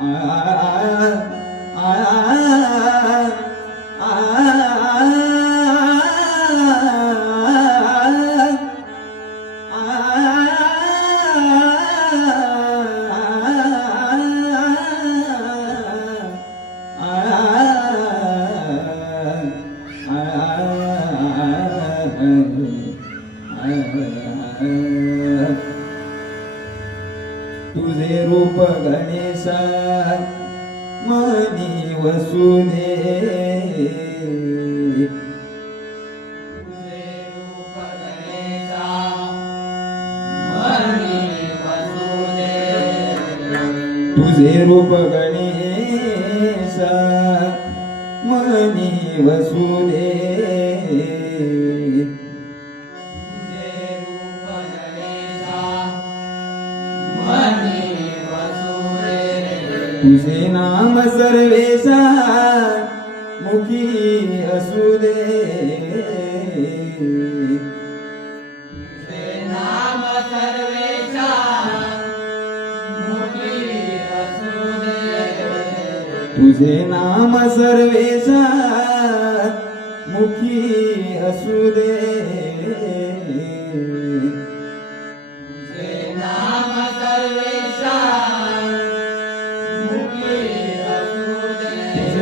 ஆ तुझे रूप गणेशा मनी वसुदे. तुझे रूप गणेशा मनी वसुदे. तुझे रूप गणेशा मनी वसुदे. तुझे नाम सर्वेशा? मुखी असू दे तुझे नाम सर्वेशा? मुखी असुदे। तुझे नाम सर्वेशा। मुखी असू दे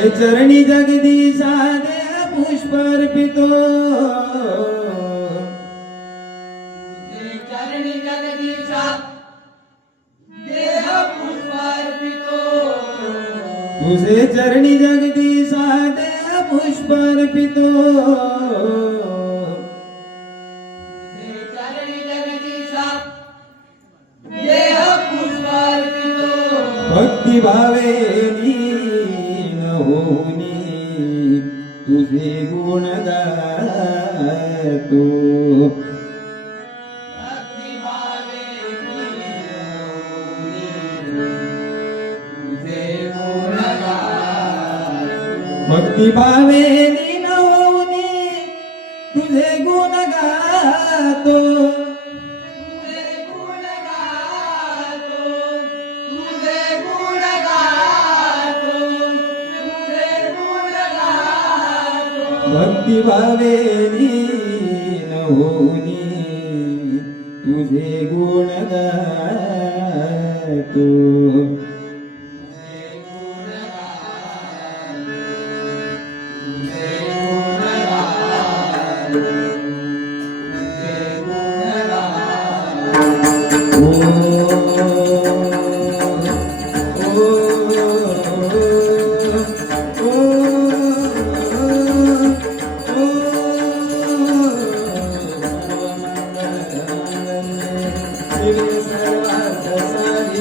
चरणी जगदी साधे पुष्पर्पितो। चरणी जगदीशा तुझे चरणी जगदीशा पुष्प पुष्पर्पितो। भक्ति भावे नी तू. भक्ती भावे तुझे तुझे गुण गातो. ಭಕ್ತಿ ಭಾವೇ ನೀನವು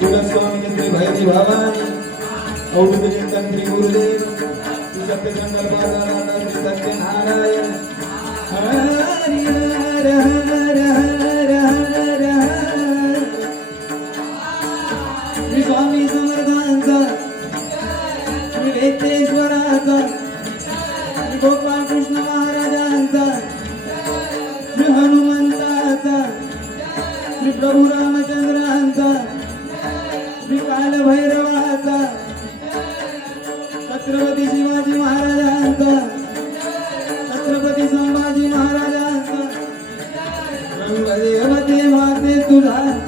त्र्यंबके गौरी श्री ज्ञानदेव श्री पंढरीनाथ गुरुदेव सत्य संकल्प सत्यनारायण हरि हर हर हर हर श्री स्वामी समर्थांचा श्री वेंकटेश्वराचा श्री गोपाळ कृष्ण महाराजांचा श्री हनुमंताचा श्री प्रभू रामचंद्रांचा भैरवाचा छत्रपती शिवाजी महाराजांचा छत्रपती संभाजी महाराजांचा रंगदेवते माते तुझा.